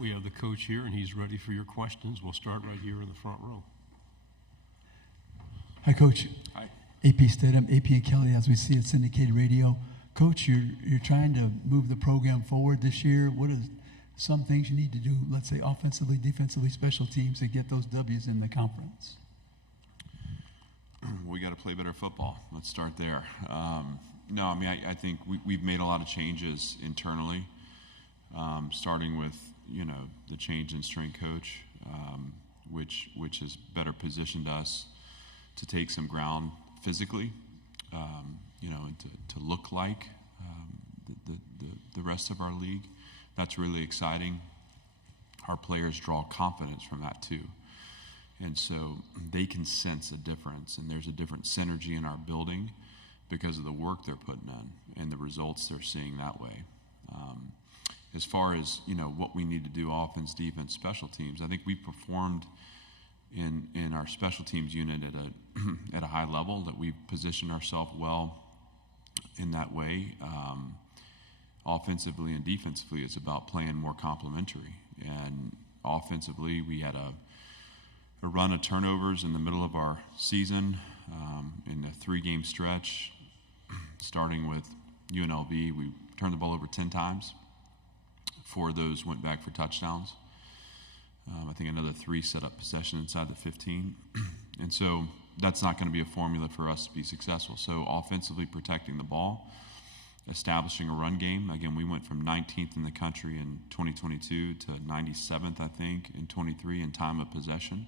We have the coach here, and he's ready for your questions. We'll start right here in the front row. Hi, Coach. Hi. AP Stedham, AP and Kelly, as we see at syndicated radio. Coach, you're trying to move the program forward this year. What are some things you need to do, let's say offensively, defensively, special teams, to get those W's in the conference? We got to play better football. Let's start there. No, I mean, I think we've made a lot of changes internally, starting with, the change in strength coach, which has better positioned us to take some ground physically, and to look like the rest of our league. That's really exciting. Our players draw confidence from that too. And so they can sense a difference, and there's a different synergy in our building because of the work they're putting in and the results they're seeing that way. As far as, what we need to do, offense, defense, special teams, I think we performed in our special teams unit at a high level, that we've positioned ourselves well in that way. Offensively and defensively, it's about playing more complementary. And offensively, we had a run of turnovers in the middle of our season in a 3-game stretch, starting with UNLV. We turned the ball over 10 times. 4 of those went back for touchdowns. I think another 3 set up possession inside the 15. And so that's not going to be a formula for us to be successful. So offensively protecting the ball, establishing a run game. Again, we went from 19th in the country in 2022 to 97th, I think, in 23 in time of possession.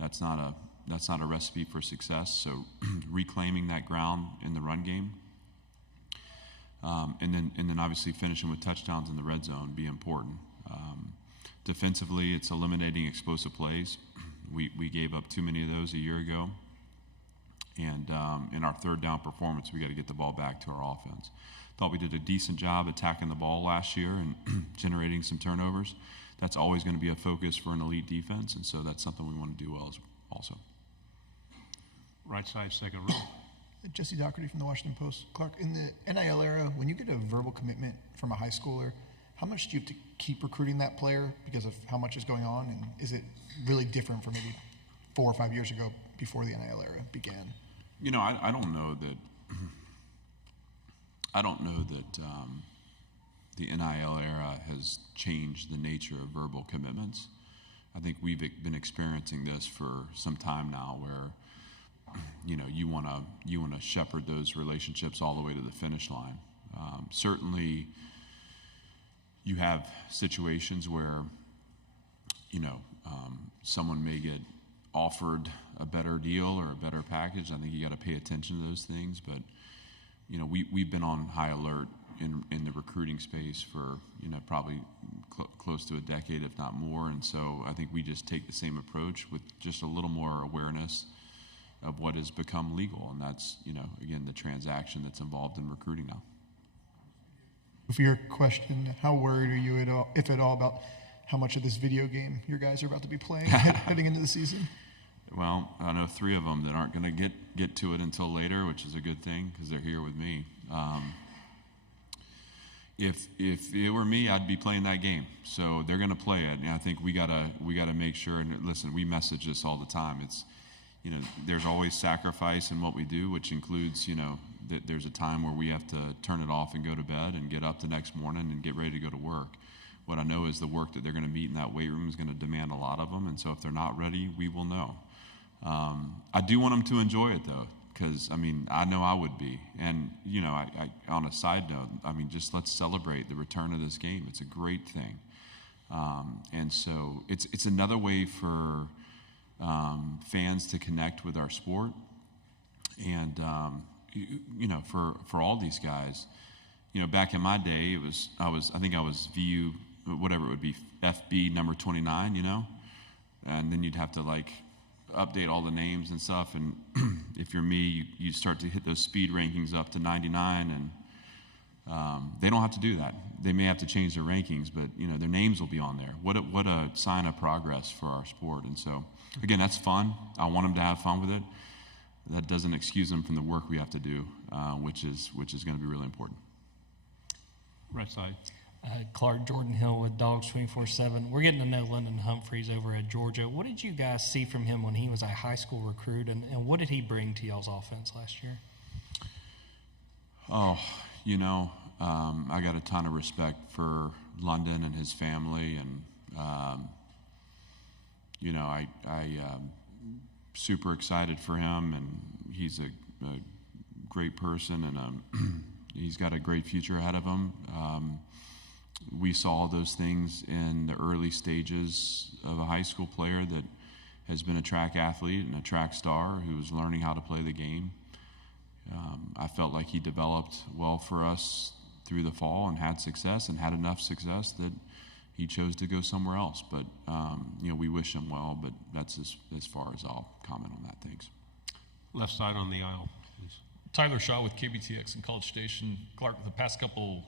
That's not a recipe for success. So reclaiming that ground in the run game, and then obviously finishing with touchdowns in the red zone be important. Defensively, it's eliminating explosive plays. We gave up too many of those a year ago. And in our third down performance, we got to get the ball back to our offense. Thought we did a decent job attacking the ball last year and generating some turnovers. That's always going to be a focus for an elite defense, and so that's something we want to do well also. Right side, second row. Jesse Doherty from the Washington Post. Clark, in the NIL era, when you get a verbal commitment from a high schooler, how much do you have to keep recruiting that player because of how much is going on? And is it really different from maybe 4 or 5 years ago before the NIL era began? I don't know that. The NIL era has changed the nature of verbal commitments. I think we've been experiencing this for some time now, where you want to shepherd those relationships all the way to the finish line. Certainly, you have situations where someone may get offered a better deal or a better package. I think you got to pay attention to those things. But we've been on high alert in the recruiting space for probably close to a decade, if not more. And so I think we just take the same approach with just a little more awareness of what has become legal, and that's again the transaction that's involved in recruiting now. For your question, how worried are you at all, if at all, about how much of this video game your guys are about to be playing heading into the season? Well, I know 3 of them that aren't going to get to it until later, which is a good thing because they're here with me. If it were me, I'd be playing that game. So they're going to play it, and I think we gotta make sure. And listen, we message this all the time. It's there's always sacrifice in what we do, which includes that there's a time where we have to turn it off and go to bed and get up the next morning and get ready to go to work. What I know is the work that they're going to meet in that weight room is going to demand a lot of them, and so if they're not ready, we will know. I do want them to enjoy it, though, because, I know I would be. And, I on a side note, just let's celebrate the return of this game. It's a great thing. And so it's another way for fans to connect with our sport. And, for all these guys, back in my day, I think I was VU, whatever it would be, FB number 29, and then you'd have to update all the names and stuff. And if you're me, you start to hit those speed rankings up to 99, and they don't have to do that. They may have to change their rankings, but their names will be on there. What a sign of progress for our sport. And so again, that's fun. I want them to have fun with it. That doesn't excuse them from the work we have to do, which is going to be really important. Right side. Clark, Jordan Hill with Dogs 24/7. We're getting to know London Humphreys over at Georgia. What did you guys see from him when he was a high school recruit, and what did he bring to y'all's offense last year? Oh, I got a ton of respect for London and his family, and super excited for him, and he's a great person, and he's got a great future ahead of him. We saw those things in the early stages of a high school player that has been a track athlete and a track star who's learning how to play the game. I felt like he developed well for us through the fall and had success, and had enough success that he chose to go somewhere else. But, we wish him well, but that's as far as I'll comment on that. Thanks. Left side on the aisle, please. Tyler Shaw with KBTX in College Station. Clark, the past couple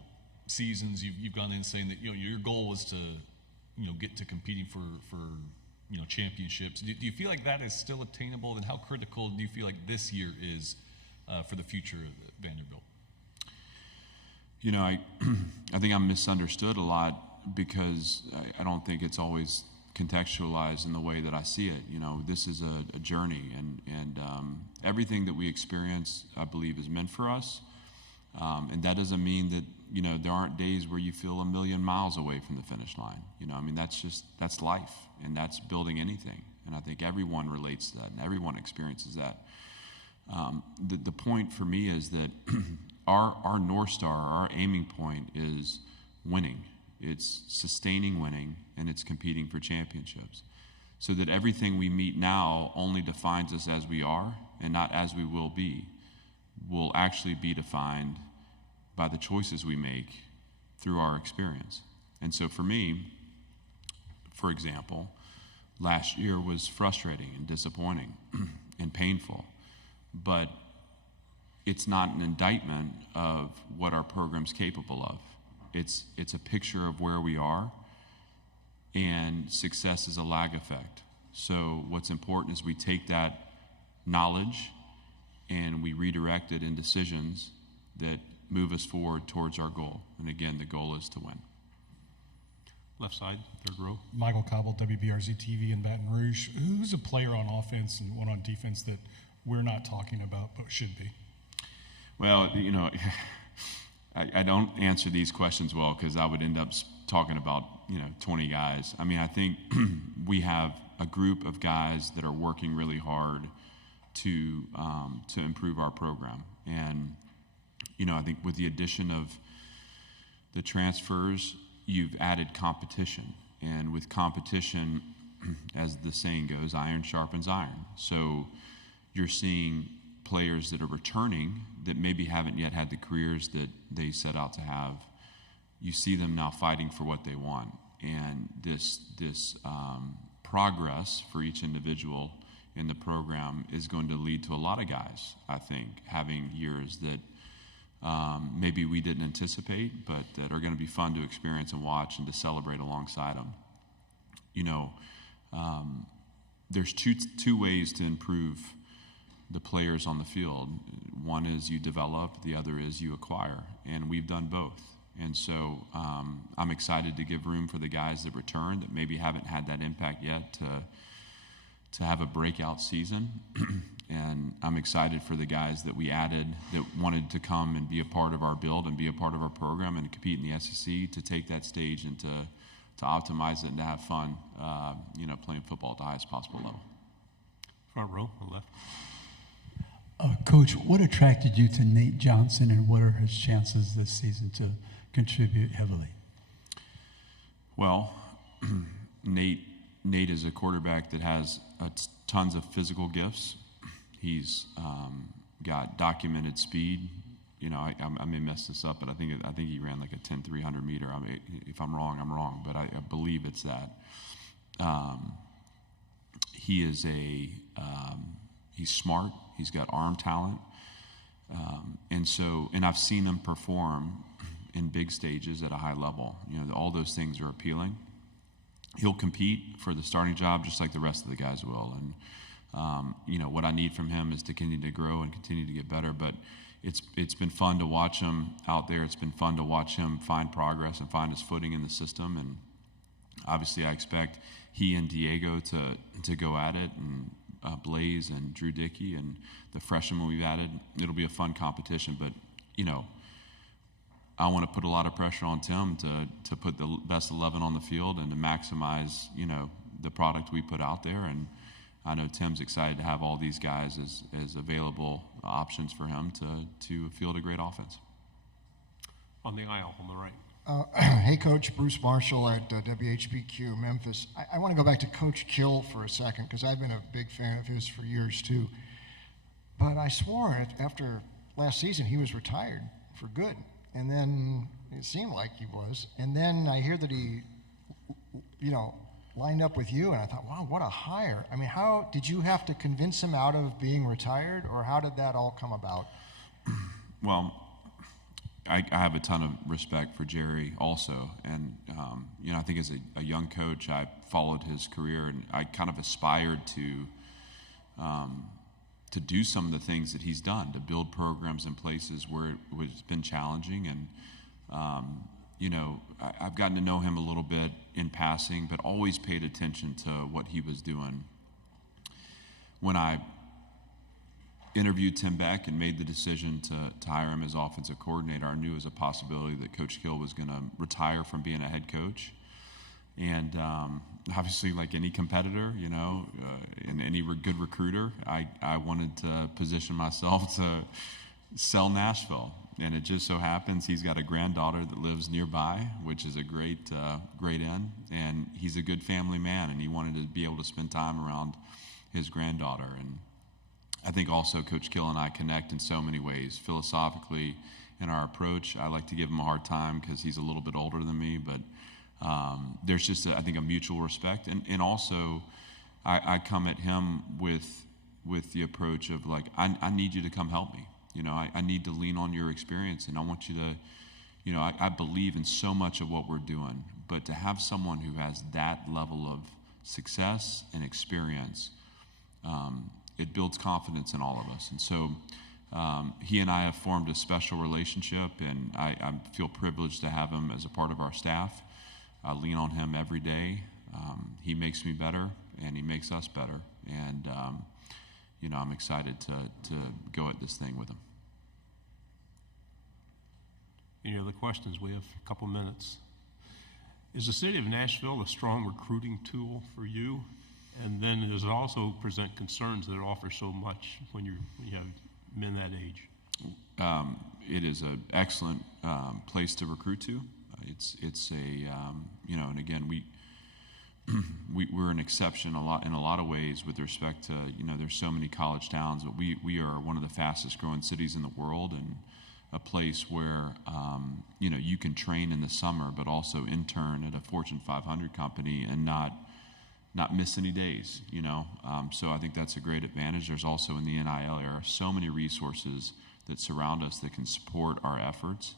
seasons, you've gone in saying that your goal was to get to competing for championships. Do you feel like that is still attainable? And how critical do you feel like this year is for the future of Vanderbilt? I think I'm misunderstood a lot because I don't think it's always contextualized in the way that I see it. This is a journey, and everything that we experience, I believe, is meant for us. And that doesn't mean that, there aren't days where you feel a million miles away from the finish line. That's life, and that's building anything. And I think everyone relates to that, and everyone experiences that. The point for me is that our North Star, our aiming point is winning. It's sustaining winning, and it's competing for championships. So that everything we meet now only defines us as we are and not as we will be, will actually be defined by the choices we make through our experience. And so for me, for example, last year was frustrating and disappointing and painful, but it's not an indictment of what our program's capable of. It's a picture of where we are, and success is a lag effect. So what's important is we take that knowledge and we redirect it in decisions that move us forward towards our goal. And again, the goal is to win. Left side, third row. Michael Cobble, WBRZ TV in Baton Rouge. Who's a player on offense and one on defense that we're not talking about but should be? Well, I don't answer these questions well because I would end up talking about 20 guys. I think we have a group of guys that are working really hard to improve our program, and I think with the addition of the transfers, you've added competition, and with competition, as the saying goes, iron sharpens iron. So you're seeing players that are returning that maybe haven't yet had the careers that they set out to have. You see them now fighting for what they want, and this progress for each individual in the program is going to lead to a lot of guys, I think, having years that maybe we didn't anticipate, but that are going to be fun to experience and watch and to celebrate alongside them. There's two ways to improve the players on the field. One is you develop, the other is you acquire, and we've done both. And so I'm excited to give room for the guys that return that maybe haven't had that impact yet to have a breakout season. And I'm excited for the guys that we added that wanted to come and be a part of our build and be a part of our program and compete in the SEC, to take that stage and to optimize it and to have fun, playing football at the highest possible level. Front row, on the left. Coach, what attracted you to Nate Johnson, and what are his chances this season to contribute heavily? Well, Nate is a quarterback that has tons of physical gifts. He's got documented speed. I may mess this up, but I think he ran like a 10-300 meter. If I'm wrong, I'm wrong, but I believe it's that. He is he's smart. He's got arm talent, and I've seen him perform in big stages at a high level. All those things are appealing. He'll compete for the starting job just like the rest of the guys will. And what I need from him is to continue to grow and continue to get better. But it's been fun to watch him out there. It's been fun to watch him find progress and find his footing in the system. And obviously, I expect he and Diego to go at it, and Blaze and Drew Dickey and the freshmen we've added. It'll be a fun competition. But I want to put a lot of pressure on Tim to put the best 11 on the field and to maximize the product we put out there. And I know Tim's excited to have all these guys as available options for him to field a great offense. On the aisle, on the right. Hey, Coach, Bruce Marshall at WHBQ Memphis. I want to go back to Coach Kill for a second because I've been a big fan of his for years too. But I swore after last season he was retired for good, and then it seemed like he was. And then I hear that he, lined up with you, and I thought, wow, what a hire. I mean, how did you have to convince him out of being retired, or how did that all come about? Well, I have a ton of respect for Jerry also, and I think as a young coach, I followed his career, and I kind of aspired to do some of the things that he's done, to build programs in places where it has been challenging. And I've gotten to know him a little bit in passing, but always paid attention to what he was doing. When I interviewed Tim Beck and made the decision to hire him as offensive coordinator, I knew it was a possibility that Coach Kill was going to retire from being a head coach. And obviously, like any competitor, and any good recruiter, I wanted to position myself to sell Nashville. And it just so happens he's got a granddaughter that lives nearby, which is a great in. And he's a good family man, and he wanted to be able to spend time around his granddaughter. And I think also Coach Kill and I connect in so many ways. Philosophically, in our approach, I like to give him a hard time because he's a little bit older than me, but there's just, I think, a mutual respect. And also, I come at him with the approach of, like, I need you to come help me. I need to lean on your experience, and I want you to, I believe in so much of what we're doing, but to have someone who has that level of success and experience, it builds confidence in all of us. And so he and I have formed a special relationship, and I feel privileged to have him as a part of our staff. I lean on him every day. He makes me better, and he makes us better. And, I'm excited to go at this thing with him. Any other questions? We have a couple minutes. Is the city of Nashville a strong recruiting tool for you? And then does it also present concerns that it offers so much when you have men that age? It is an excellent place to recruit to. It's a and again we're an exception in a lot of ways with respect to there's so many college towns, but we are one of the fastest growing cities in the world, and a place where you can train in the summer but also intern at a Fortune 500 company and not miss any days. So I think that's a great advantage. There's also in the NIL era so many resources that surround us that can support our efforts.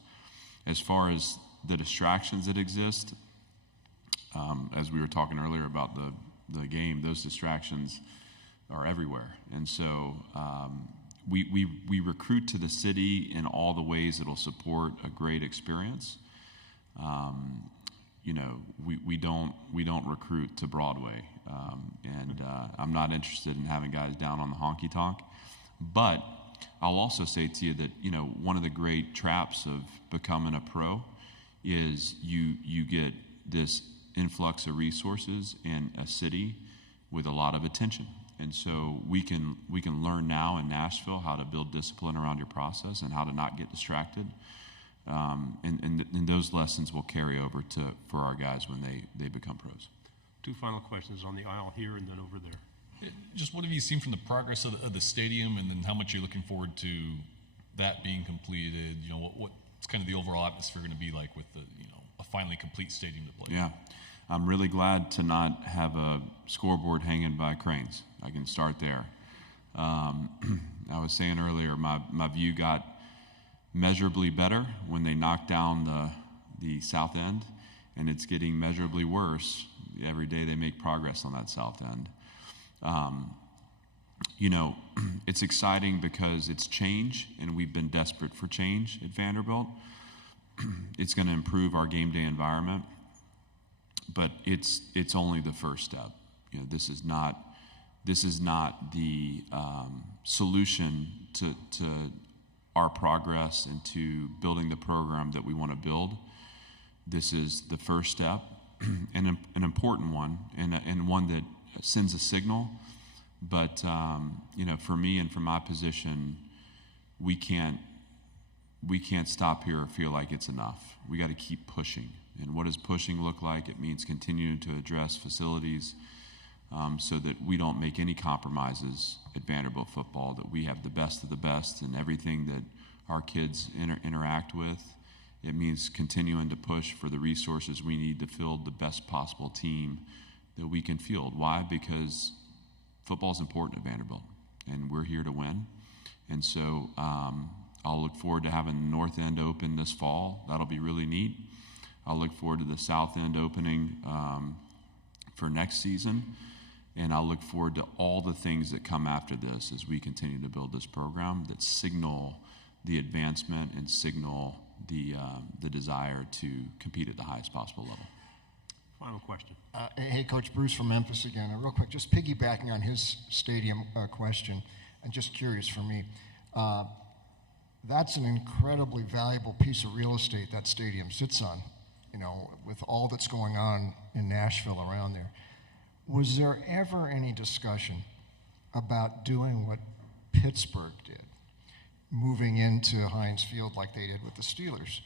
As far as the distractions that exist, as we were talking earlier about the game, those distractions are everywhere. And so we recruit to the city in all the ways that will support a great experience. We don't recruit to Broadway. And I'm not interested in having guys down on the honky tonk. But I'll also say to you that, one of the great traps of becoming a pro is you get this influx of resources in a city with a lot of attention. And so we can learn now in Nashville how to build discipline around your process and how to not get distracted. And those lessons will carry over for our guys when they become pros. Two final questions on the aisle here and then over there. Just what have you seen from the progress of the stadium, and then how much you're looking forward to that being completed? What's kind of the overall atmosphere going to be like with a finally complete stadium to play? Yeah, I'm really glad to not have a scoreboard hanging by cranes. I can start there. I was saying earlier, my view got measurably better when they knocked down the south end, and it's getting measurably worse every day they make progress on that south end. you know, it's exciting because it's change, and we've been desperate for change at Vanderbilt. It's going to improve our game day environment, but it's only the first step. You know, this is not the solution to our progress and to building the program that we want to build. This is the first step, and an important one, and one that sends a signal. But you know, for me and for my position, we can't stop here or feel like it's enough. We got to keep pushing. And what does pushing look like? It means continuing to address facilities, so that we don't make any compromises at Vanderbilt football, that we have the best of the best in everything that our kids interact with. It means continuing to push for the resources we need to field the best possible team that we can field. Why? Because football is important at Vanderbilt, and we're here to win. And so I'll look forward to having the north end open this fall. That'll be really neat. I'll look forward to the south end opening for next season. And I'll look forward to all the things that come after this as we continue to build this program that signal the advancement and signal the desire to compete at the highest possible level. Final question. Hey, Coach, Bruce from Memphis again. Real quick, just piggybacking on his stadium question, and just curious for me, that's an incredibly valuable piece of real estate that stadium sits on, you know, with all that's going on in Nashville around there. Was there ever any discussion about doing what Pittsburgh did, moving into Heinz Field like they did with the Steelers?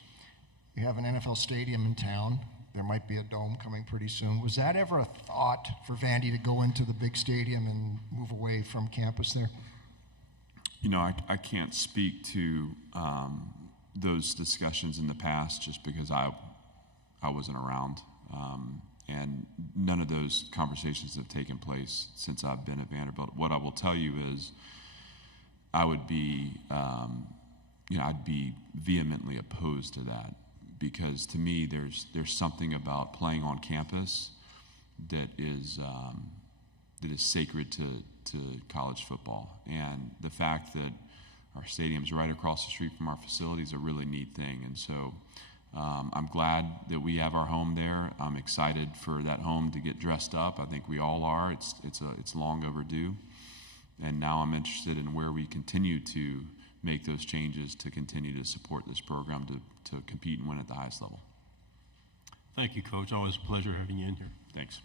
You have an NFL stadium in town. There might be a dome coming pretty soon. Was that ever a thought for Vandy to go into the big stadium and move away from campus there? You know, I can't speak to those discussions in the past just because I wasn't around. And none of those conversations have taken place since I've been at Vanderbilt. What I will tell you is I would be, I'd be vehemently opposed to that, because to me there's something about playing on campus that is sacred to college football. And the fact that our stadium's right across the street from our facility is a really neat thing. And so I'm glad that we have our home there. I'm excited for that home to get dressed up. I think we all are. It's long overdue. And now I'm interested in where we continue to make those changes to continue to support this program to compete and win at the highest level. Thank you, Coach. Always a pleasure having you in here. Thanks.